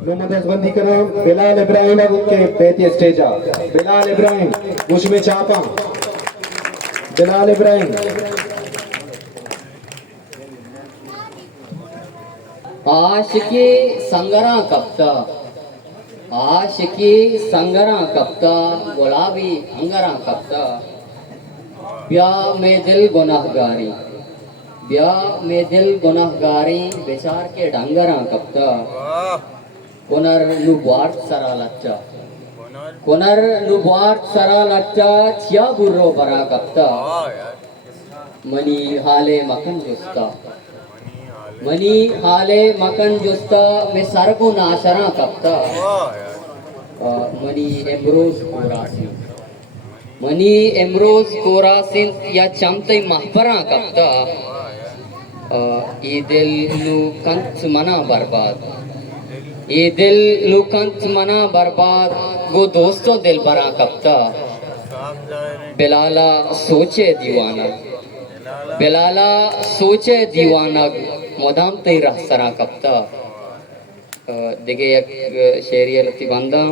नमदसबंदी करो बिलाल इब्राहिम के पेटी स्टेजा बिलाल इब्राहिम उसमें चापा बिलाल इब्राहिम आशिकी संगरा कप्ता आशिकी संगरा कप्ता गुलाबी अंगरा कप्ता ब्याह में दिल गुनाहगारी ब्याह में दिल गुनाहगारी बेचार के डंगरा कप्ता कोनर नुबार्ट सरा लच्चा कोनर नुबार्ट सरा लच्चा छिया बुर्रो बरा कप्ता मनी हाले मकन जुस्ता मनी हाले मकन जुस्ता में सरगु नाशरा कप्ता मनी एम्ब्रोज कोरासिन मनी एम्ब्रोज कोरासिन या चमते महपरा कप्ता ये दिल नु कंत मना बर्बाद ये दिल नु कंत मना बर्बाद वो दोस्तों दिल बरा कप्ता बिलाला सोचे दीवाना बिलाला सोचे दीवाना मोदाम ते रह सरा कप्ता देखिए एक शेरिया लती बंदा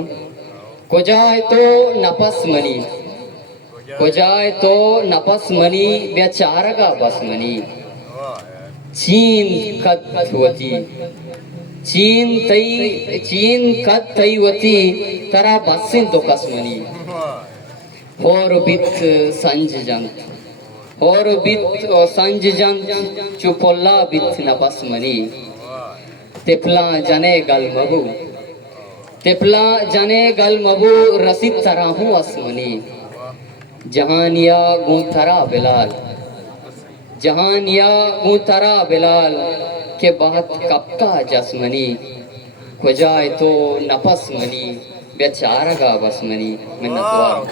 कुजाए तो नपस मनी कुजाए तो नपस मनी बेचारा का बस मनी चीन कद वती चीन कद तई वती तरा बसिन तो कसमनी और बित संज जंत और बित संज जंत चुपोल्ला बित नपस मनी तिपला जने गल मबू तिपला जने गल मबू रसिद तराहू असमनी जहानिया गुंथरा बिलाल जहानिया गुंथरा बिलाल के बहुत कप्ता जसमनी खुजाए तो नफस मनी बेचारा का बस मनी मिन्नत